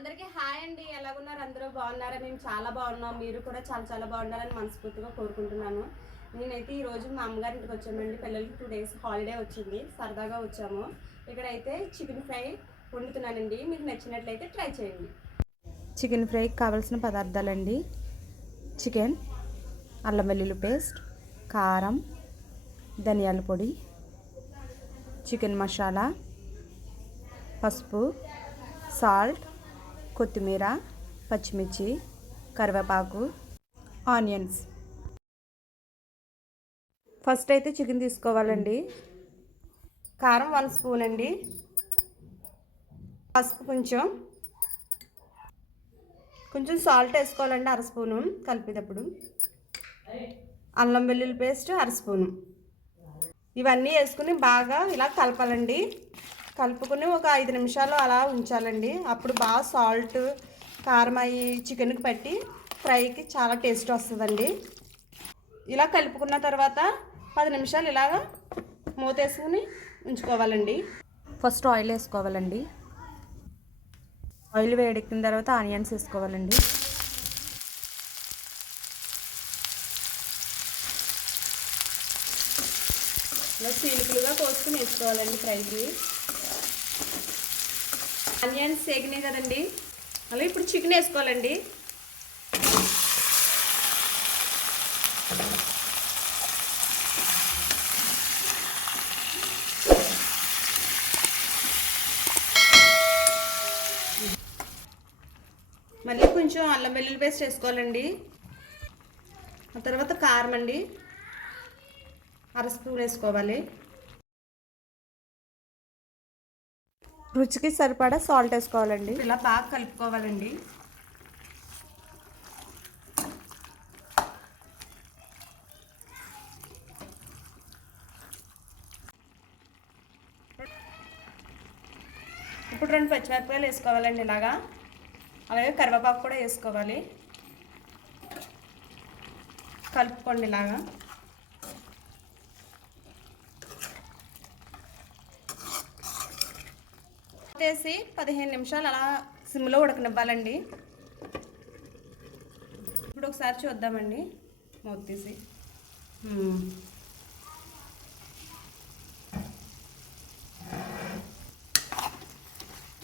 అందరికీ హాయ్ అండి. ఎలాగున్నారు? అందరూ బాగున్నారా? మేము చాలా బాగున్నాం. మీరు కూడా చాలా చాలా బాగున్నారని మనస్ఫూర్తిగా కోరుకుంటున్నాను. నేనైతే ఈ రోజు మా అమ్మగారి ఇంటికి వచ్చామండి. పిల్లలకి టూ డేస్ హాలిడే వచ్చింది. సరదాగా వచ్చాము. ఇక్కడైతే చికెన్ ఫ్రై వండుతున్నానండి. మీకు నచ్చినట్లయితే ట్రై చేయండి. చికెన్ ఫ్రైకి కావాల్సిన పదార్థాలండి. చికెన్ అల్లం వెల్లుల్లి పేస్ట్ కారం ధనియాల పొడి చికెన్ మసాలా పసుపు సాల్ట్ కొత్తిమీర పచ్చిమిర్చి కరివేపాకు ఆనియన్స్. ఫస్ట్ అయితే చికెన్ తీసుకోవాలండి. కారం వన్ స్పూన్ అండి. పసుపు కొంచెం. కొంచెం సాల్ట్ వేసుకోవాలండి అర స్పూను కలిపేటప్పుడు. అల్లం వెల్లుల్లి పేస్ట్ అర స్పూను. ఇవన్నీ వేసుకుని బాగా ఇలా కలపాలండి. కలుపుకొని ఒక ఐదు నిమిషాలు అలా ఉంచాలండి. అప్పుడు బాగా సాల్ట్ కారం అవి చికెన్కి పట్టి ఫ్రైకి చాలా టేస్ట్ వస్తుందండి. ఇలా కలుపుకున్న తర్వాత పది నిమిషాలు ఇలాగా మూతేసుకుని ఉంచుకోవాలండి. ఫస్ట్ ఆయిల్ వేసుకోవాలండి. ఆయిల్ వేడెక్కిన తర్వాత ఆనియన్స్ వేసుకోవాలండి. ఇలా చీలికలుగా కోసుకుని వేసుకోవాలండి ఫ్రైకి. ఆనియన్స్ వేగినాయి కదండి. అలా ఇప్పుడు చికెన్ వేసుకోవాలండి. మళ్ళీ కొంచెం అల్లం వెల్లుల్లి పేస్ట్ వేసుకోవాలండి. ఆ తర్వాత కారం అండి. అర స్పూన్ వేసుకోవాలి. రుచికి సరిపడా సాల్ట్ వేసుకోవాలండి. ఇలా బాగా కలుపుకోవాలండి. ఇప్పుడు రెండు పచ్చిమిరపకాయలు వేసుకోవాలండి ఇలాగా. అలాగే కరివేపాకు కూడా వేసుకోవాలి. కలుపుకోండి ఇలాగా. వేసి పదిహేను నిమిషాలు అలా సిమ్లో ఉడకనివ్వాలండి. ఇప్పుడు ఒకసారి చూద్దామండి. మూత తీసి.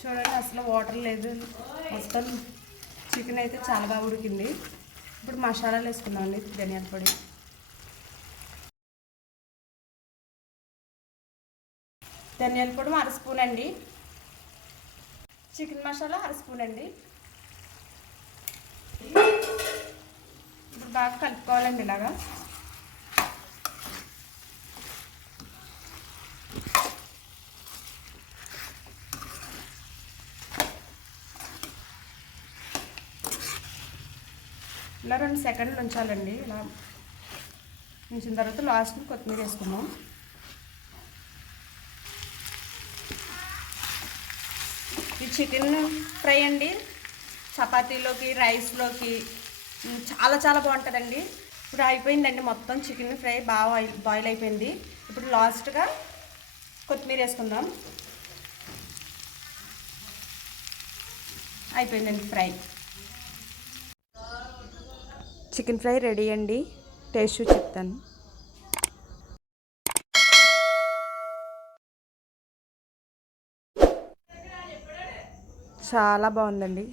చూడండి అసలు వాటర్ లేదు. మొత్తం చికెన్ అయితే చాలా బాగా ఉడికింది. ఇప్పుడు మసాలాలు వేసుకుందామండి ధనియాల పొడి. ధనియాల పొడి అర స్పూన్ అండి. చికెన్ మసాలా అర స్పూన్ అండి. ఇప్పుడు బాగా కలుపుకోవాలండి ఇలాగా. ఇలా రెండు సెకండ్లు ఉంచాలండి. ఇలా ఉంచిన తర్వాత లాస్ట్ కొత్తిమీర వేసుకున్నాం ఈ చికెన్ ఫ్రై అండి. చపాతీలోకి రైస్లోకి చాలా చాలా బాగుంటుందండి. ఇప్పుడు అయిపోయిందండి మొత్తం చికెన్ ఫ్రై బాగా బాయిల్ అయిపోయింది. ఇప్పుడు లాస్ట్గా కొత్తిమీర వేసుకుందాం. అయిపోయిందండి ఫ్రై. చికెన్ ఫ్రై రెడీ అండి. టేస్ట్ చెప్తాను. చాలా బాగుందండి.